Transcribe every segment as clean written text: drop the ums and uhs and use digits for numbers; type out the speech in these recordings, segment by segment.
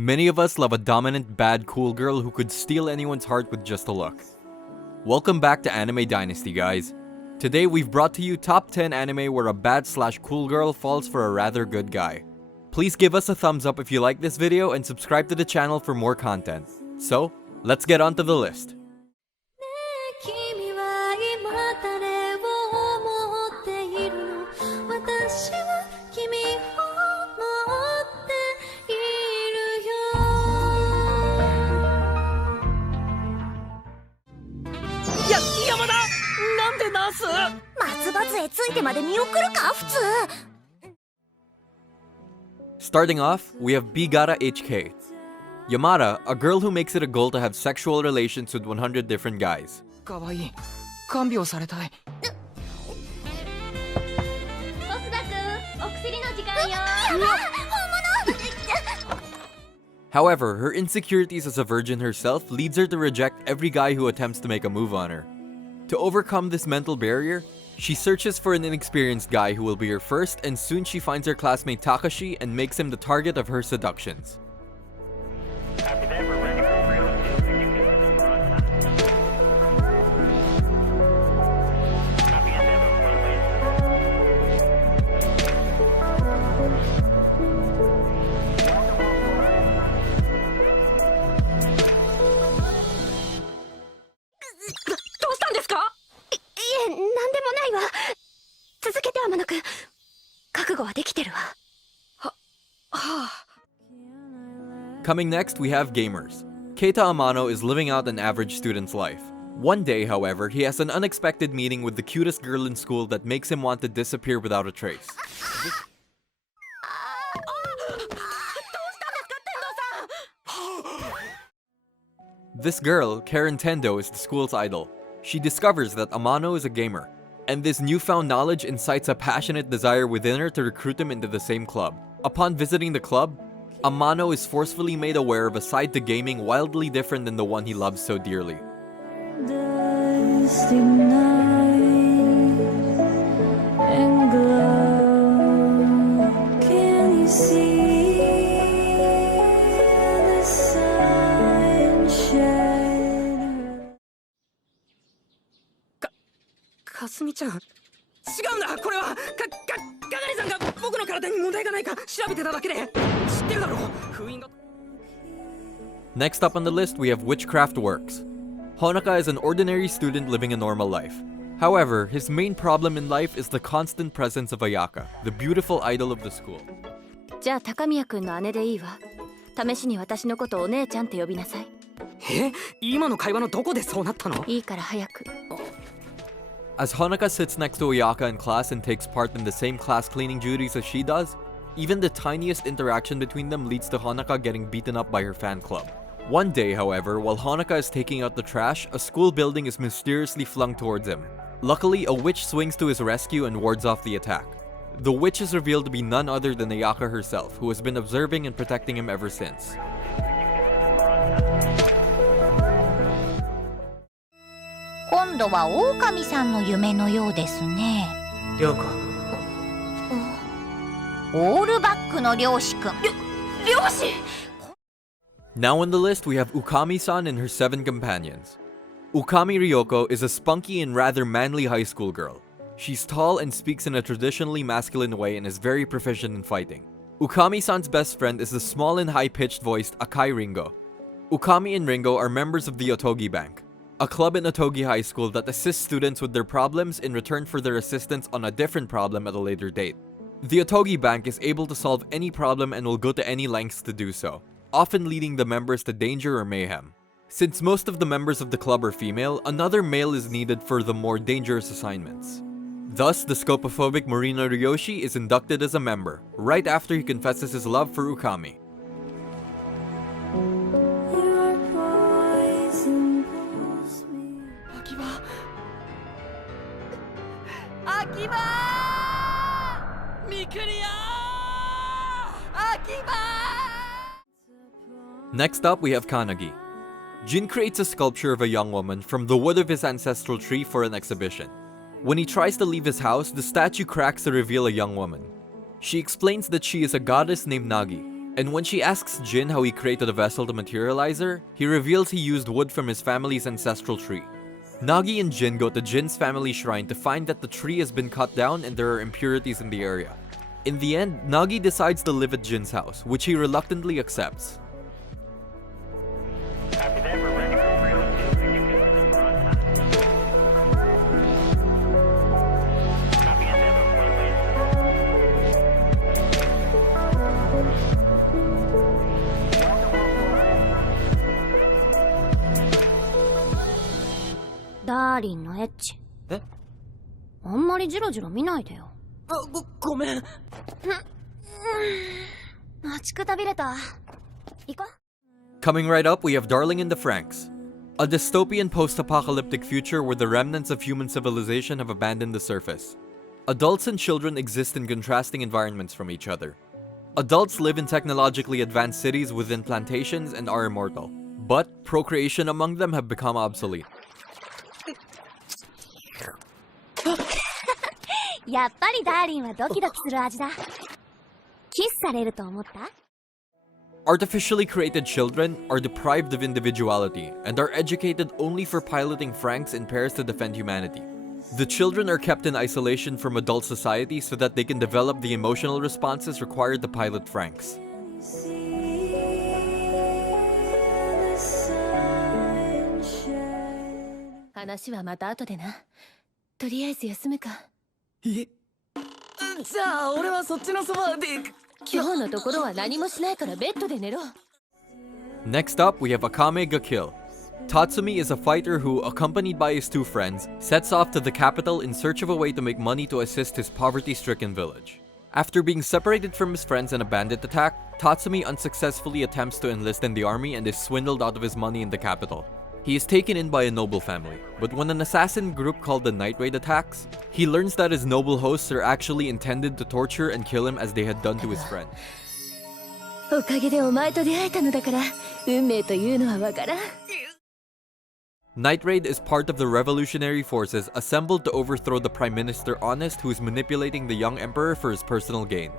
Many of us love a dominant, bad, cool girl who could steal anyone's heart with just a look. Welcome back to Anime Dynasty, guys. Today we've brought to you top 10 anime where a bad/cool girl falls for a rather good guy. Please give us a thumbs up if you like this video and subscribe to the channel for more content. So, let's get on to the list. Starting off, we have Bigara HK. Yamada, a girl who makes it a goal to have sexual relations with 100 different guys. However, her insecurities as a virgin herself leads her to reject every guy who attempts to make a move on her. To overcome this mental barrier, she searches for an inexperienced guy who will be her first, and soon she finds her classmate Takashi and makes him the target of her seductions. Coming next, we have gamers. Keita Amano is living out an average student's life. One day, however, he has an unexpected meeting with the cutest girl in school that makes him want to disappear without a trace. This girl, Karen Tendo, is the school's idol. She discovers that Amano is a gamer, and this newfound knowledge incites a passionate desire within her to recruit him into the same club. Upon visiting the club, Amano is forcefully made aware of a side to gaming wildly different than the one he loves so dearly. Next up on the list, we have Witchcraft Works. Honoka is an ordinary student living a normal life. However, his main problem in life is the constant presence of Ayaka, the beautiful idol of the school. As Honoka sits next to Ayaka in class and takes part in the same class cleaning duties as she does, even the tiniest interaction between them leads to Honoka getting beaten up by her fan club. One day, however, while Honoka is taking out the trash, a school building is mysteriously flung towards him. Luckily, a witch swings to his rescue and wards off the attack. The witch is revealed to be none other than Ayaka herself, who has been observing and protecting him ever since. Now on the list, we have Ukami-san and her 7 companions. Ukami Ryoko is a spunky and rather manly high school girl. She's tall and speaks in a traditionally masculine way and is very proficient in fighting. Ukami-san's best friend is the small and high-pitched voiced Akai Ringo. Ukami and Ringo are members of the Otogi Bank, a club in Otogi High School that assists students with their problems in return for their assistance on a different problem at a later date. The Otogi Bank is able to solve any problem and will go to any lengths to do so, often leading the members to danger or mayhem. Since most of the members of the club are female, another male is needed for the more dangerous assignments. Thus, the scopophobic Morino Ryoshi is inducted as a member, right after he confesses his love for Ukami. Next up, we have Carnegie. Jin creates a sculpture of a young woman from the wood of his ancestral tree for an exhibition. When he tries to leave his house, the statue cracks to reveal a young woman. She explains that she is a goddess named Nagi, And when she asks Jin how he created a vessel to materialize her, he reveals he used wood from his family's ancestral tree. Nagi and Jin go to Jin's family shrine to find that the tree has been cut down and there are impurities in the area. In the end, Nagi decides to live at Jin's house, which he reluctantly accepts. Darling のエッチ。え？あんまりジロジロ見ないでよ。ごめん。待ちくたびれた。行こう。 Coming right up, we have Darling in the Franxx, a dystopian post-apocalyptic future where the remnants of human civilization have abandoned the surface. Adults and children exist in contrasting environments from each other. Adults live in technologically advanced cities within plantations and are immortal, but procreation among them have become obsolete. やっぱりダーリンはドキドキする味だ。キスされると思った？ Artificially created children are deprived of individuality and are educated only for piloting Franxx in pairs to defend humanity. The children are kept in isolation from adult society so that they can develop the emotional responses required to pilot Franxx. 話はまた後でな。とりあえず休むか。じゃあ俺はそっちのそばで。今日のところは何もしないからベッドで寝ろ。 Next up, we have Kamega Kill. Tatsumi is a fighter who, accompanied by his two friends, sets off to the capital in search of a way to make money to assist his poverty-stricken village. After being separated from his friends in a bandit attack, Tatsumi unsuccessfully attempts to enlist in the army and is swindled out of his money in the capital. He is taken in by a noble family, but when an assassin group called the Night Raid attacks, he learns that his noble hosts are actually intended to torture and kill him as they had done to his friend. おかげでお前と出会えたのだから、運命というのはわからん。Night Raid is part of the revolutionary forces assembled to overthrow the Prime Minister Honest, who is manipulating the young emperor for his personal gain.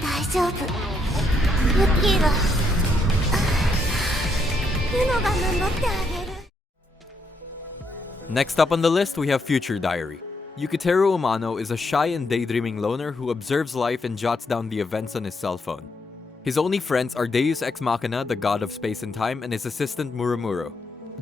大丈夫。ウッキーが。ユノが守ってあげる。 Next up on the list, we have Future Diary. Yukiteru Umano is a shy and daydreaming loner who observes life and jots down the events on his cell phone. His only friends are Deus Ex Machina, the god of space and time, and his assistant Murumuru.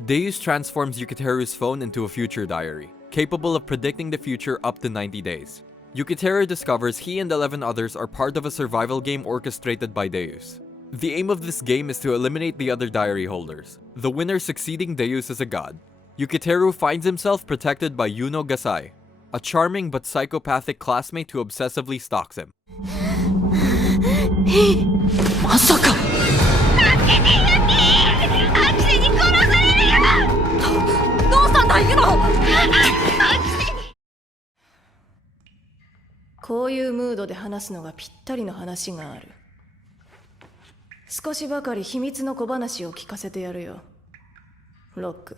Deus transforms Yukiteru's phone into a future diary, capable of predicting the future up to 90 days. Yukiteru discovers he and 11 others are part of a survival game orchestrated by Deus. The aim of this game is to eliminate the other diary holders, the winner succeeding Deus as a god. Yukiteru finds himself protected by Yuno Gasai, a charming but psychopathic classmate who obsessively stalks him. まさか。どうしたんだユノ。こういうムードで話すのがぴったりの話がある。少しばかり秘密の小話を聞かせてやるよ。ロック。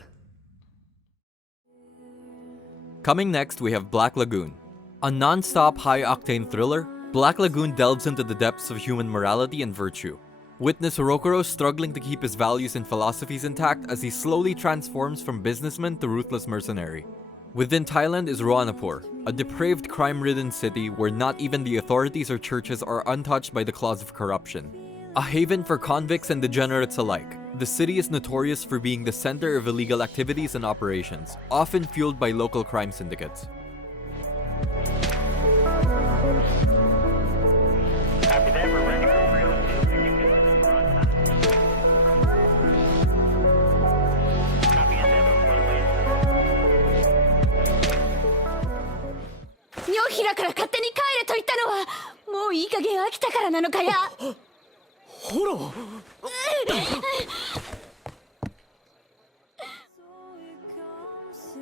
Coming next, we have Black Lagoon. A non-stop high-octane thriller, Black Lagoon delves into the depths of human morality and virtue. Witness Hirokuro struggling to keep his values and philosophies intact as he slowly transforms from businessman to ruthless mercenary. Within Thailand is Roanapur, a depraved crime-ridden city where not even the authorities or churches are untouched by the claws of corruption. A haven for convicts and degenerates alike, the city is notorious for being the center of illegal activities and operations, often fueled by local crime syndicates.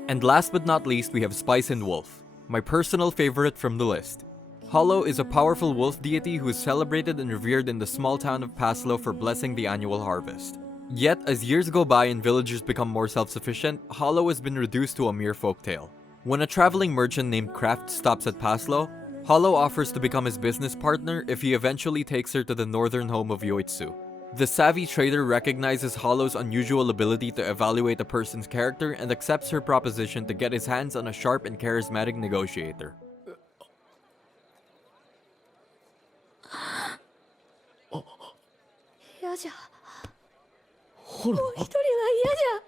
And last but not least, we have Spice and Wolf, my personal favorite from the list. Hollow is a powerful wolf deity who is celebrated and revered in the small town of Paslo for blessing the annual harvest. Yet, as years go by and villagers become more self-sufficient, Hollow has been reduced to a mere folktale. When a traveling merchant named Kraft stops at Paslo, Hollow offers to become his business partner if he eventually takes her to the northern home of Yoitsu. The savvy trader recognizes Hollow's unusual ability to evaluate a person's character and accepts her proposition to get his hands on a sharp and charismatic negotiator. 嫌じゃほらもう一人は嫌じゃ